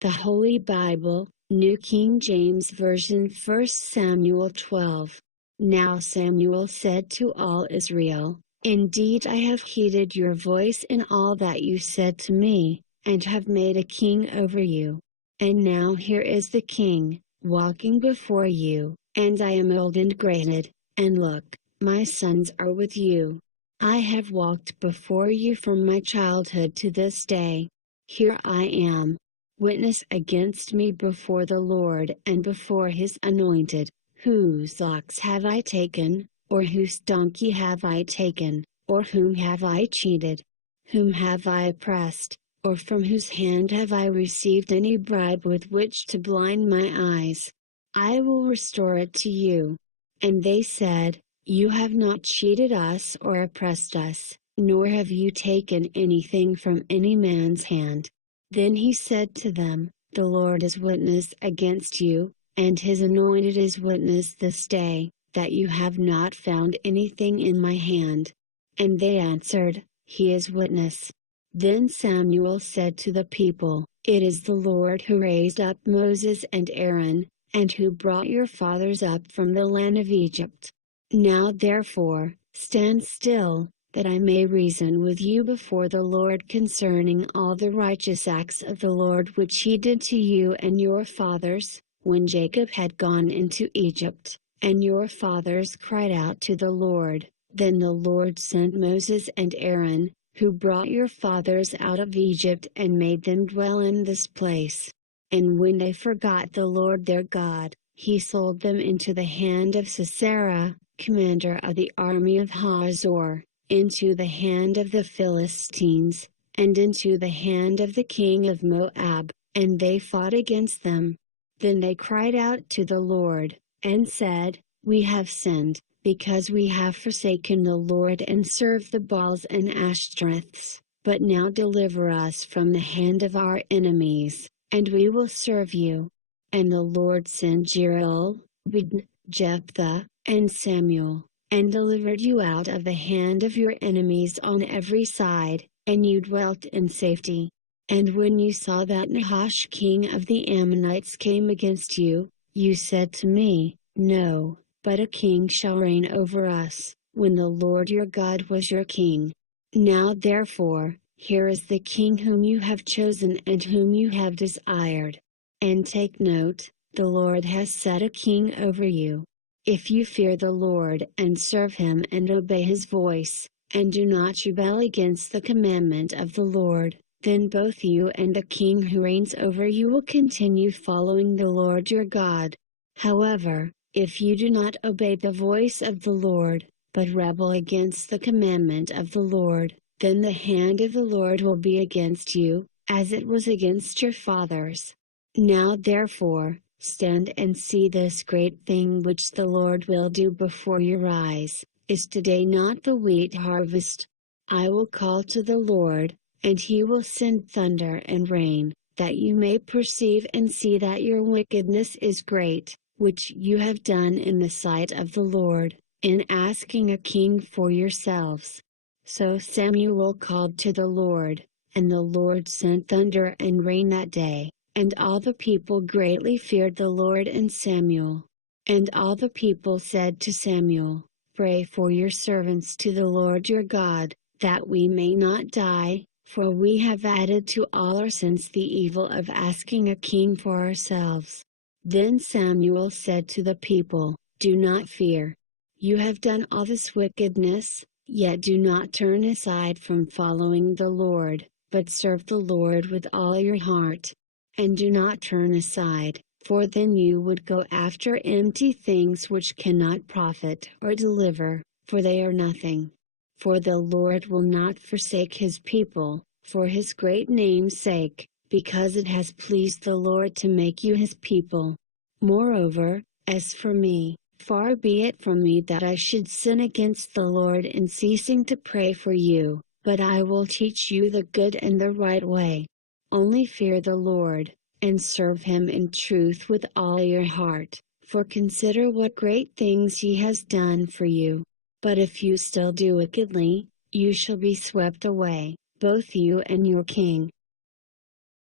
The Holy Bible, New King James Version, 1 Samuel 12. Now Samuel said to all Israel, "Indeed I have heeded your voice in all that you said to me, and have made a king over you. And now here is the king, walking before you, and I am old and grayed, and look, my sons are with you. I have walked before you from my childhood to this day. Here I am. Witness against me before the Lord and before his anointed, whose ox have I taken, or whose donkey have I taken, or whom have I cheated? Whom have I oppressed, or from whose hand have I received any bribe with which to blind my eyes? I will restore it to you." And they said, "You have not cheated us or oppressed us, nor have you taken anything from any man's hand." Then he said to them, "The Lord is witness against you, and his anointed is witness this day, that you have not found anything in my hand." And they answered, "He is witness." Then Samuel said to the people, "It is the Lord who raised up Moses and Aaron, and who brought your fathers up from the land of Egypt. Now therefore, stand still, that I may reason with you before the Lord concerning all the righteous acts of the Lord which he did to you and your fathers, when Jacob had gone into Egypt, and your fathers cried out to the Lord. Then the Lord sent Moses and Aaron, who brought your fathers out of Egypt and made them dwell in this place. And when they forgot the Lord their God, he sold them into the hand of Sisera, commander of the army of Hazor, into the hand of the Philistines, and into the hand of the king of Moab, and they fought against them. Then they cried out to the Lord, and said, "We have sinned, because we have forsaken the Lord and served the Baals and Ashtoreths, but now deliver us from the hand of our enemies, and we will serve you." And the Lord sent Jeroel, Jephthah, and Samuel, and delivered you out of the hand of your enemies on every side, and you dwelt in safety. And when you saw that Nahash king of the Ammonites came against you, you said to me, "No, but a king shall reign over us," when the Lord your God was your king. Now therefore, here is the king whom you have chosen and whom you have desired. And take note, the Lord has set a king over you. If you fear the Lord and serve him and obey his voice, and do not rebel against the commandment of the Lord, then both you and the king who reigns over you will continue following the Lord your God. However, if you do not obey the voice of the Lord, but rebel against the commandment of the Lord, then the hand of the Lord will be against you, as it was against your fathers. Now therefore, stand and see this great thing which the Lord will do before your eyes. Is today not the wheat harvest? I will call to the Lord, and he will send thunder and rain, that you may perceive and see that your wickedness is great, which you have done in the sight of the Lord, in asking a king for yourselves." So Samuel called to the Lord, and the Lord sent thunder and rain that day, and all the people greatly feared the Lord and Samuel. And all the people said to Samuel, "Pray for your servants to the Lord your God, that we may not die, for we have added to all our sins the evil of asking a king for ourselves." Then Samuel said to the people, "Do not fear. You have done all this wickedness, yet do not turn aside from following the Lord, but serve the Lord with all your heart. And do not turn aside, for then you would go after empty things which cannot profit or deliver, for they are nothing. For the Lord will not forsake his people, for his great name's sake, because it has pleased the Lord to make you his people. Moreover, as for me, far be it from me that I should sin against the Lord in ceasing to pray for you, but I will teach you the good and the right way. Only fear the Lord, and serve him in truth with all your heart, for consider what great things he has done for you. But if you still do wickedly, you shall be swept away, both you and your king.